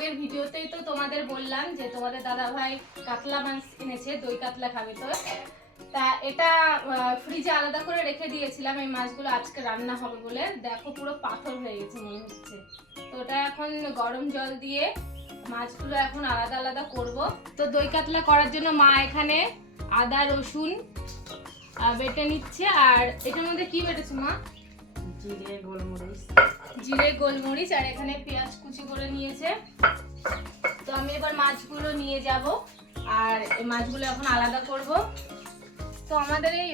আগের ভিডিওতেই তো তোমাদের বললাম যে তোমাদের দাদা ভাই কাতলা মাছ এনেছে, দই কাতলা খাবে তো। তা এটা ফ্রিজে আলাদা করে রেখে দিয়েছিলাম এই মাছগুলো, আজকে রান্না হবে বলে। দেখো পুরো পাথর হয়ে গেছে, মনে হচ্ছে। তো ওটা এখন গরম জল দিয়ে মাছগুলো এখন আলাদা আলাদা করব। তো দই কাতলা করার জন্য মা এখানে আদা, রসুন বেটে নিচ্ছে। আর এটার মধ্যে কি বেটেছে মা? জিরে, গোলমরিচ। জিরে, গোলমরিচ আর এখানে পেঁয়াজ কুচি করে নিয়েছে। তো আমি এবার মাছগুলো নিয়ে যাব আর মাছগুলো এখন আলাদা করব। তো আমাদের এই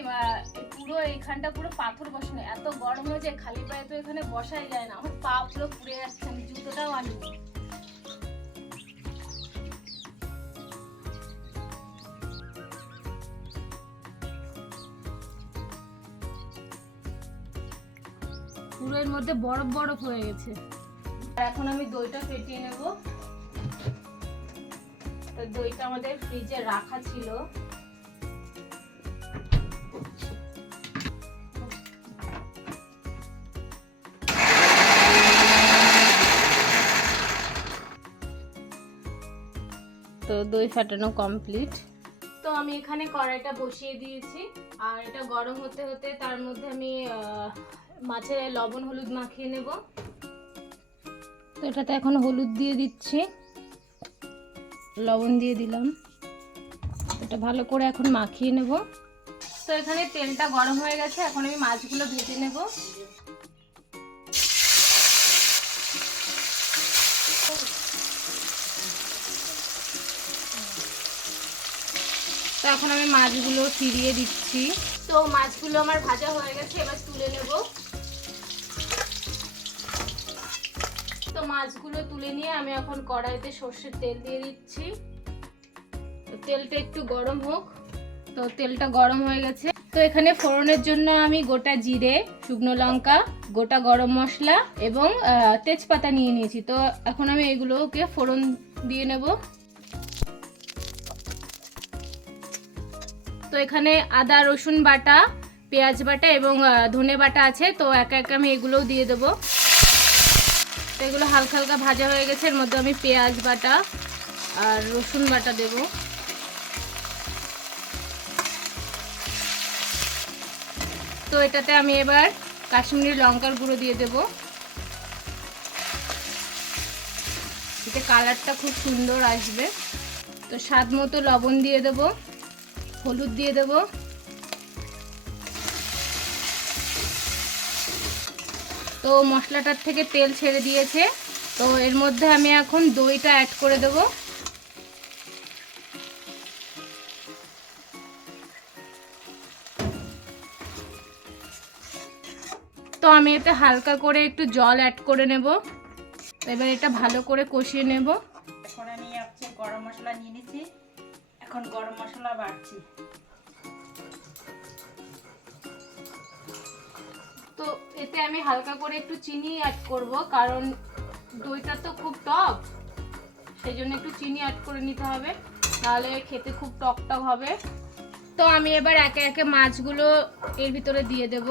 পুরো এইখানটা পুরো পাথর বসানো, এত গরম হয়েছে, খালি পায়ে তো এখানে বসাই যায় না। আমার পা পুরো পুড়ে যাচ্ছে, আমি জুতোটাও আনিনি। পুরো এর মধ্যে বরফ বরফ হয়ে গেছে। আর এখন আমি দইটা ফেটিয়ে নেব। তো দইটা আমাদের ফ্রিজে রাখা ছিল। তো দই ফাটানো কমপ্লিট। তো আমি এখানে কড়াইটা বসিয়ে দিয়েছি। আর এটা গরম হতে হতে তার মধ্যে আমি মাছে লবণ হলুদ মাখিয়ে নেব। তো এটাতে এখন হলুদ দিয়ে দিচ্ছি। লবণ দিয়ে দিলাম। এটা ভালো করে এখন মাখিয়ে নেব। তো এখানে তেলটা গরম হয়ে গেছে এখন আমি মাছগুলো ভেজে নেব। তো এখন আমি মাছগুলো ফিরিয়ে দিচ্ছি। তো মাছগুলো আমার ভাজা হয়ে গেছে এবার তুলে নেব। তো মাছগুলো তুলে নিয়ে আমি এখন কড়াইতে সর্ষের তেল দিয়ে দিচ্ছি। তেলটা একটু গরম হোক। তো তেলটা গরম হয়ে গেছে। তো এখানে ফোড়নের জন্য আমি গোটা জিরে, শুকনো লঙ্কা, গোটা গরম মশলা এবং তেজপাতা নিয়ে নিয়েছি। তো এখন আমি এগুলোকে ফোড়ন দিয়ে নেব। তো এখানে আদা, রসুন বাটা, পেঁয়াজ বাটা এবং ধনে বাটা আছে। তো একা একা আমি এগুলোও দিয়ে দেবো। তো এগুলো হালকা হালকা ভাজা হয়ে গেছে। এর মধ্যে আমি পেঁয়াজ বাটা আর রসুন বাটা দেব। তো এটাতে আমি এবার কাশ্মীরি লঙ্কার গুঁড়ো দিয়ে দেব। এতে কালারটা খুব সুন্দর আসবে। তো স্বাদ মতো লবণ দিয়ে দেব, হলুদ দিয়ে দেব। তো মশলাটার থেকে তেল ছেড়ে দিয়েছে। তো এর মধ্যে আমি এখন দইটা অ্যাড করে দেব। তো আমি এতে হালকা করে একটু জল অ্যাড করে নেব। এবার এটা ভালো করে কষিয়ে নেব। এখন আমি গরম মশলা নিয়ে নিচ্ছি। এখন গরম মশলা বাড়ছি। এতে আমি হালকা করে একটু চিনি অ্যাড করব, কারণ দইটা তো খুব টক, সেই জন্য একটু চিনি অ্যাড করে নিতে হবে তাহলে খেতে খুব টক টক হবে। তো আমি এবার একে একে মাছগুলো এর ভিতরে দিয়ে দেব।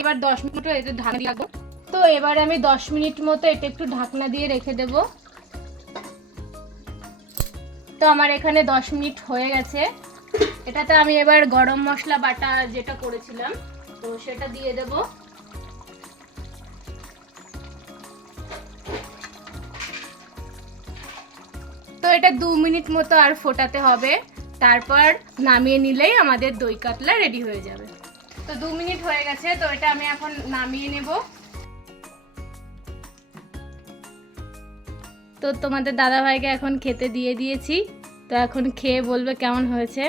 এবার দশ মিনিট এতে ঢাকা দিয়ে রাখব। তো এবার আমি দশ মিনিট মতো এটা একটু ঢাকনা দিয়ে রেখে দেব। আমার এখানে দশ মিনিট হয়ে গেছে। এটাতে আমি এবার গরম মশলা বাটা যেটা করেছিলাম, তো সেটা দিয়ে দেব। তো এটা দু মিনিট মতো আর ফোটাতে হবে। তারপর নামিয়ে নিলেই আমাদের দই কাতলা রেডি হয়ে যাবে। তো দু মিনিট হয়ে গেছে, তো এটা আমি এখন নামিয়ে নেব। তো তোমাদের দাদা ভাইকে এখন খেতে দিয়ে দিয়েছি। তো এখন খেয়ে বলবে কেমন হয়েছে।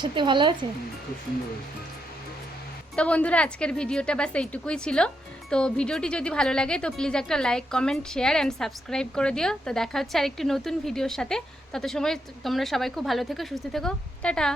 সত্যি ভালো আছে খুব সুন্দর হয়েছে। তো বন্ধুরা আজকের ভিডিওটা ব্যাস এইটুকুই ছিল। তো ভিডিওটি যদি ভালো লাগে তো প্লিজ একটা like comment share and subscribe করে দিও। তো দেখা হচ্ছে আরেকটি নতুন ভিডিওর সাথে। তত সময় তোমরা সবাই খুব ভালো থেকো সুস্থ থেকো। টাটা।